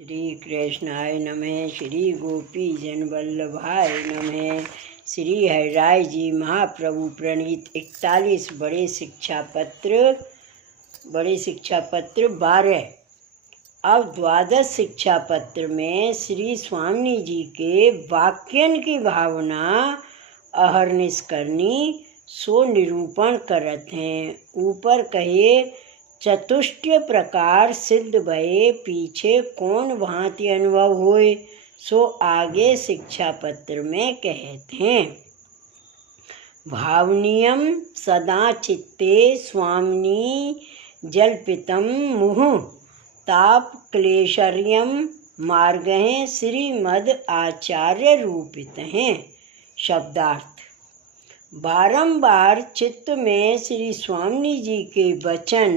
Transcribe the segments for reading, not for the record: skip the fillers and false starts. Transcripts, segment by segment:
श्री कृष्णाय नमः। श्री गोपी जन वल्लभाय नमः। श्री हरिराय जी महाप्रभु प्रणीत 41 बड़े शिक्षा पत्र 12। अब 12 शिक्षा पत्र में श्री स्वामी जी के वाक्यन की भावना अहर्निश करनी सो निरूपण करत हैं। ऊपर कहे चतुष्टय प्रकार सिद्ध भये, पीछे कौन भांति अनुभव होए, सो आगे शिक्षा पत्र में कहते हैं। भावनीयम सदा चित्ते स्वामिनी जल्पितम मुहुः ताप क्लेशर्यम मार्गः श्रीमद आचार्य रूपित हैं। शब्दार्थ: बारंबार चित्त में श्री स्वामी जी के वचन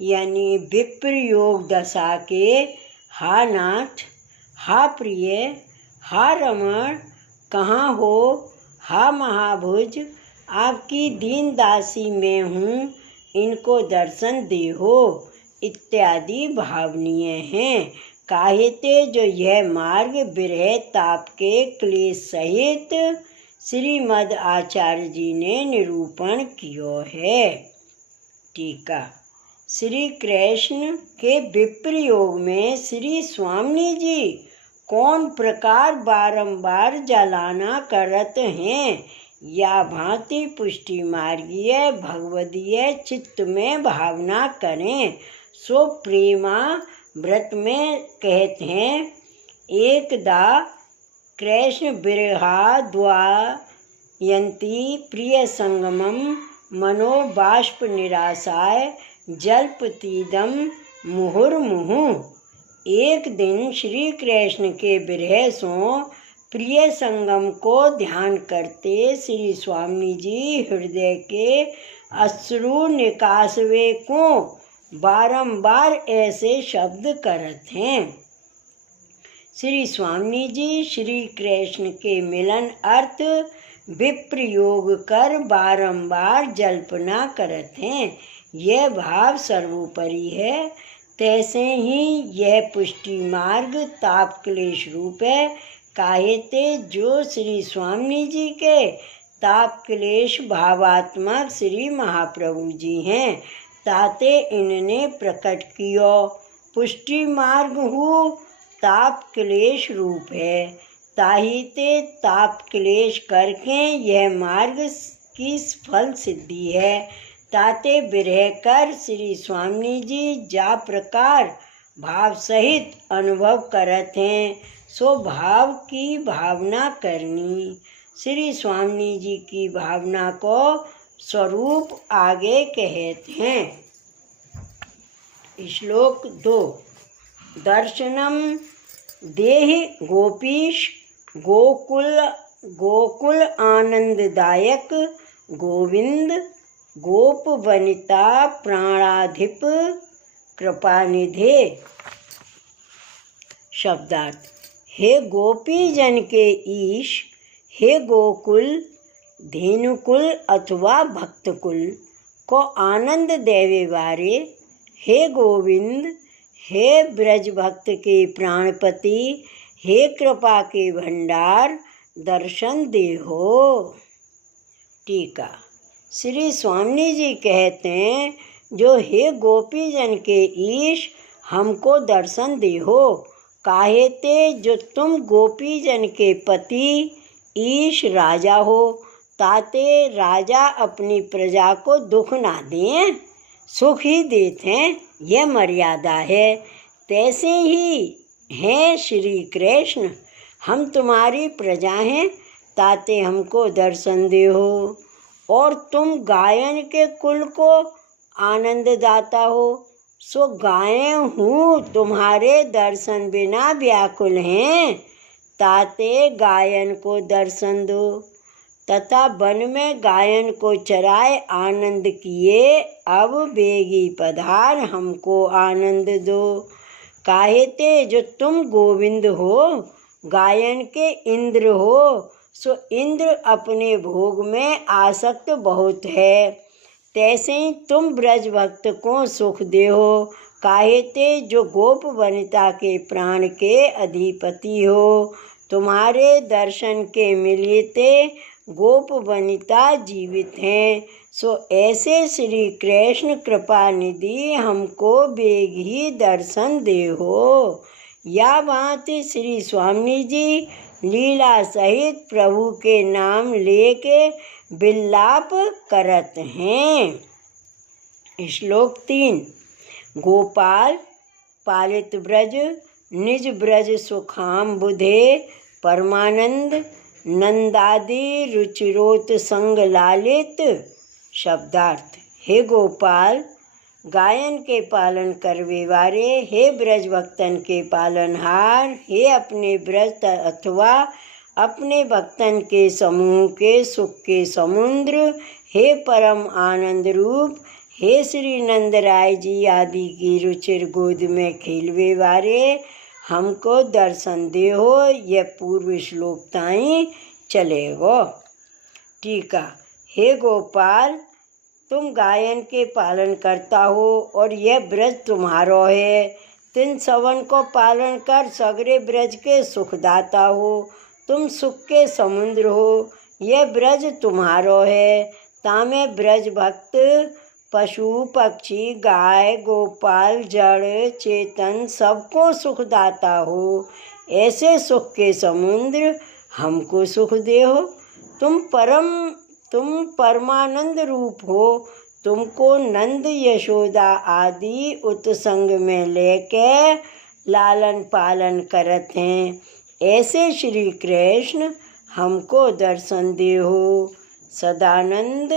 यानी विप्रयोग दशा के हा नाथ, हा प्रिय, हा रमण, कहाँ हो, हा महाभुज, आपकी दीन दासी में हूँ, इनको दर्शन देहो इत्यादि भावनीय हैं। काहेते जो यह मार्ग विरह ताप के क्लेश सहित श्रीमद आचार्य जी ने निरूपण कियो है। टीका: श्री कृष्ण के विप्रयोग में श्री स्वामी जी कौन प्रकार बारंबार जलाना करत हैं, या भांति पुष्टि मार्गीय भगवदीय चित्त में भावना करें, सो प्रेमा व्रत में कहते हैं। एकदा कृष्ण बिरहा द्वायन्ति प्रिय संगमम मनोबाष्प निराशाय जल्पतीदम मुहुर्मुहुः। एक दिन श्री कृष्ण के बिरह सो प्रिय संगम को ध्यान करते श्री स्वामी जी हृदय के अश्रु निकासवे को बारंबार ऐसे शब्द करत हैं। श्री स्वामी जी श्री कृष्ण के मिलन अर्थ विप्रयोग कर बारंबार जल्पना करत हैं। यह भाव सर्वोपरि है। तैसे ही यह पुष्टि मार्ग ताप क्लेश रूप है। काहेते जो श्री स्वामी जी के ताप क्लेश भावात्मक श्री महाप्रभु जी हैं, ताते इनने प्रकट कियो। पुष्टि मार्ग हु ताप क्लेश रूप है। ताहिते ताप क्लेश करके यह मार्ग की फल सिद्धि है। ताते विरह कर श्री स्वामी जी जा प्रकार भाव सहित अनुभव करत हैं, सो भाव की भावना करनी। श्री स्वामी जी की भावना को स्वरूप आगे कहते हैं। श्लोक 2: दर्शनम देहि गोपीश गोकुल आनंददायक गोविंद गोप वनिता प्राणाधिप कृपानिधे। शब्दार्थ: हे गोपी जन के ईश, हे गोकुल धेनुकुल अथवा भक्तकुल को आनंद देवे वारे, हे गोविंद, हे ब्रज भक्त के प्राणपति, हे कृपा के भंडार, दर्शन देहो। टीका: श्री स्वामी जी कहते हैं, जो हे गोपी जन के ईश, हमको दर्शन देहो। काहेते जो तुम गोपी जन के पति ईश राजा हो, ताते राजा अपनी प्रजा को दुख ना दें, सुख ही देते हैं, यह मर्यादा है। तैसे ही हैं श्री कृष्ण, हम तुम्हारी प्रजा हैं, ताते हमको दर्शन दे हो। और तुम गायन के कुल को आनंददाता हो, सो गाये हूँ तुम्हारे दर्शन बिना व्याकुल हैं, ताते गायन को दर्शन दो। तथा वन में गायन को चराए आनंद किए, अब बेगी पधार हमको आनंद दो। काहेते जो तुम गोविंद हो, गायन के इंद्र हो, सो इंद्र अपने भोग में आसक्त बहुत है। तैसे ही तुम ब्रज भक्त को सुख देहो। काहेते जो गोप वनिता के प्राण के अधिपति हो। तुम्हारे दर्शन के मिलते गोप वनिता जीवित हैं। सो ऐसे श्री कृष्ण कृपा निधि हमको बेग ही दर्शन दे हो। या भांति श्री स्वामी जी लीला सहित प्रभु के नाम लेके विलाप करत हैं। श्लोक 3। गोपाल पालित ब्रज निज ब्रज सुखाम बुधे परमानंद नंदादि रुचिरोत संग लालित। शब्दार्थ। हे गोपाल गायन के पालन करवे वाले, हे ब्रज भक्तन के पालनहार, हे अपने ब्रज अथवा अपने भक्तन के समूह के सुख के समुद्र, हे परम आनंद रूप, हे श्री नंदराय जी आदि की रुचिर गोद में खेलवे वाले, हमको दर्शन दे हो। यह पूर्व श्लोक ताई चलेगो। टीका। हे गोपाल तुम गायन के पालन करता हो और यह ब्रज तुम्हारो है। तिन सवन को पालन कर सगरे ब्रज के सुखदाता हो। तुम सुख के समुद्र हो। यह ब्रज तुम्हारो है। तामे ब्रज भक्त पशु पक्षी गाय गोपाल जड़ चेतन सबको सुखदाता हो। ऐसे सुख के समुद्र हमको सुख दे हो। तुम परमानंद रूप हो। तुमको नंद यशोदा आदि उत्संग में लेके लालन पालन करत हैं। ऐसे श्री कृष्ण हमको दर्शन दे हो। सदानंद।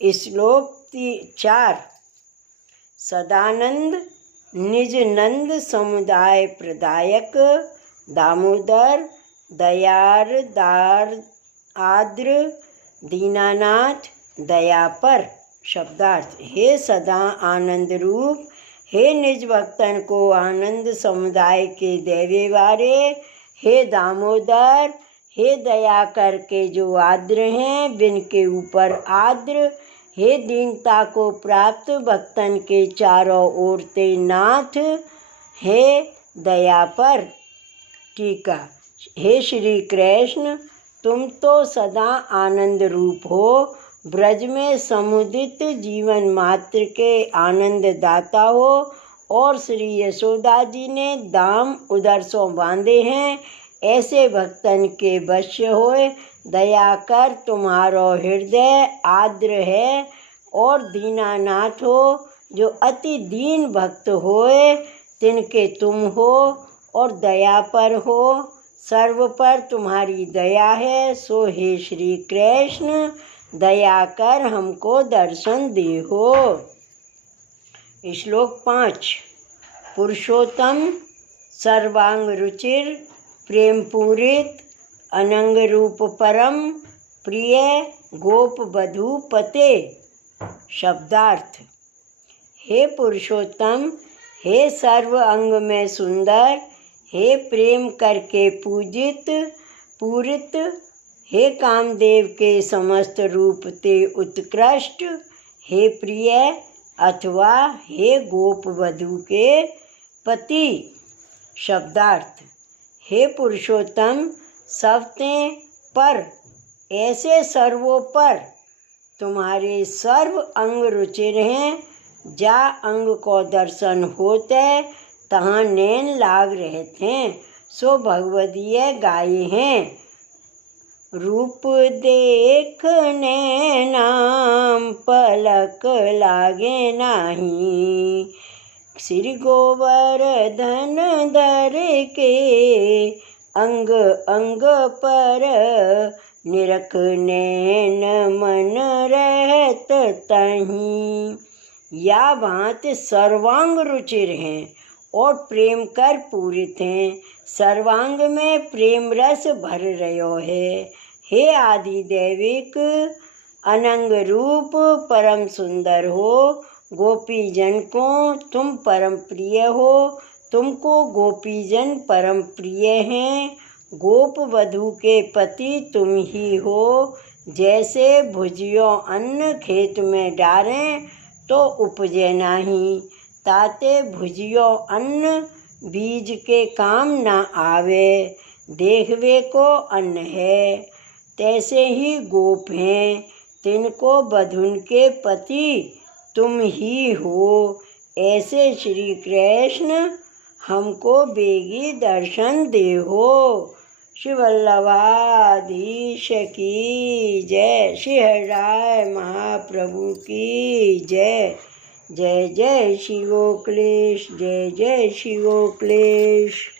श्लोक 4। सदानंद निज नंद समुदाय प्रदायक दामोदर दयार आद्र दीनानाथ दया पर। शब्दार्थ। हे सदा आनंद रूप, हे निज भक्तन को आनंद समुदाय के देवे वाले, हे दामोदर, हे दया करके जो आद्र हैं बिन के ऊपर आद्र, हे दीनता को प्राप्त भक्तन के चारों ओर ते नाथ, हे दया पर। टीका। हे श्री कृष्ण तुम तो सदा आनंद रूप हो। ब्रज में समुदित जीवन मात्र के आनंद दाता हो और श्री यशोदा जी ने दाम उदर सो बांधे हैं। ऐसे भक्तन के वश्य होए दया कर तुम्हारो हृदय आर्द्र है और दीनानाथ हो। जो अति दीन भक्त होए तिनके तुम हो और दया पर हो। सर्व पर तुम्हारी दया है। सो हे श्री कृष्ण दया कर हमको दर्शन दे हो। श्लोक 5। पुरुषोत्तम सर्वांग रुचिर प्रेम पूरित अनंग रूप परम प्रिय गोप बधू पते। शब्दार्थ। हे पुरुषोत्तम, हे सर्व अंग में सुंदर, हे प्रेम करके पूरित, हे कामदेव के समस्त रूप ते उत्कृष्ट, हे प्रिय अथवा हे गोप वधू के पति। शब्दार्थ। हे पुरुषोत्तम सबते पर ऐसे सर्वोपर तुम्हारे सर्व अंग रुचिर हैं। जा अंग को दर्शन होते तहाँ नैन लाग रहते हैं। सो भगवदीय गाये हैं। रूप देखने नाम पलक लागे नाही, श्री गोवर्धन धर के अंग अंग पर निरख नैन मन रहत तहीं। या भांत सर्वांग रुचिर हैं और प्रेम कर पूरित हैं। सर्वांग में प्रेम रस भर रहो है। हे आदि दैविक अनंग रूप परम सुंदर हो। गोपीजन को तुम परम प्रिय हो। तुमको गोपीजन परम प्रिय हैं। गोप वधू के पति तुम ही हो। जैसे भुजियो अन्न खेत में डालें तो उपजे नहीं, ताते भुजियो अन्न बीज के काम न आवे, देखवे को अन्न है। तैसे ही गोप हैं, तिनको बधुन के पति तुम ही हो। ऐसे श्री कृष्ण हमको बेगी दर्शन देहो। श्री वल्लभाधीश की जय। श्री हरिराय महाप्रभु की जय। जय जय श्री गोकुलेश, जय जय श्री गोकुलेश।